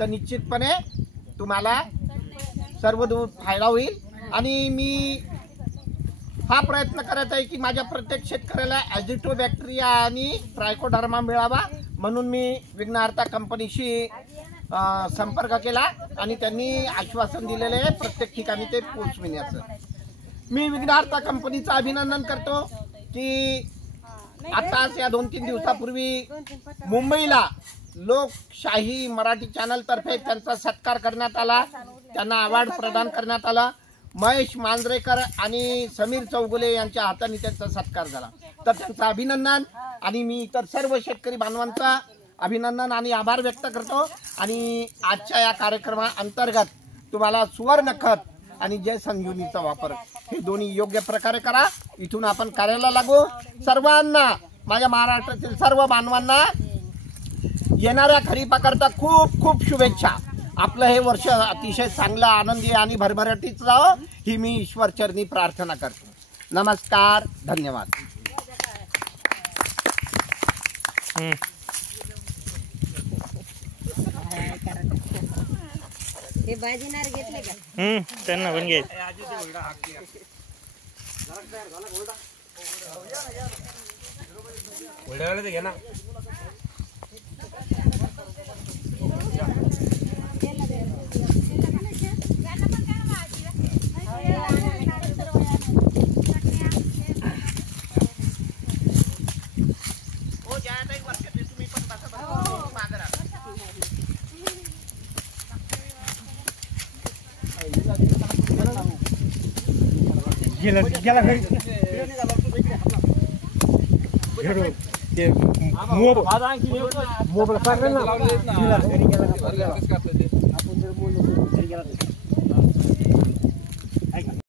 तर निश्चितपणे तुम्हाला सर्व फायदा होईल। आणि मी हा प्रयत्न करत आहे की माझ्या प्रत्येक शेतकऱ्याला ॲझिटोबॅक्टेरिया आणि ट्रायकोडर्मा मिळावा, म्हणून मी विघ्नहर्ता कंपनीशी संपर्क केला आणि त्यांनी आश्वासन दिलेले आहे प्रत्येक ठिकाणी ते पोहोचविण्याचं। मी विघ्नहर्ता कंपनीचं अभिनंदन करतो की आताच या 2-3 दिवसापूर्वी मुंबईला लोकशाही मराठी चॅनल तर्फे त्यांचा सत्कार करण्यात आला, त्यांना अवॉर्ड प्रदान करण्यात आला। महेश मांजरेकर आणि समीर चौगुले यांच्या हाताने त्यांचा सत्कार झाला, तर त्यांचं अभिनंदन। आणि मी इतर सर्व शेतकरी बांधवांचा अभिनंदन आणि आभार व्यक्त करतो। आणि आजच्या या कार्यक्रमाअंतर्गत तुम्हाला सुवर्ण खत आणि जय संजीवनीचा वापर हे दोन्ही योग्य प्रकारे करा। इथून आपण कार्याला लागू। सर्वांना माझ्या महाराष्ट्रातील सर्व बांधवांना येणाऱ्या खरीपाकरता खूप खूप शुभेच्छा। आपलं हे वर्ष अतिशय चांगलं, आनंदी आणि भरभराटीत जावं ही मी ईश्वर चरणी प्रार्थना करतो। नमस्कार, धन्यवाद। हे बाजीनार घेतले का? त्यांना पण घे। घे ना। गेला घरी मोबाईल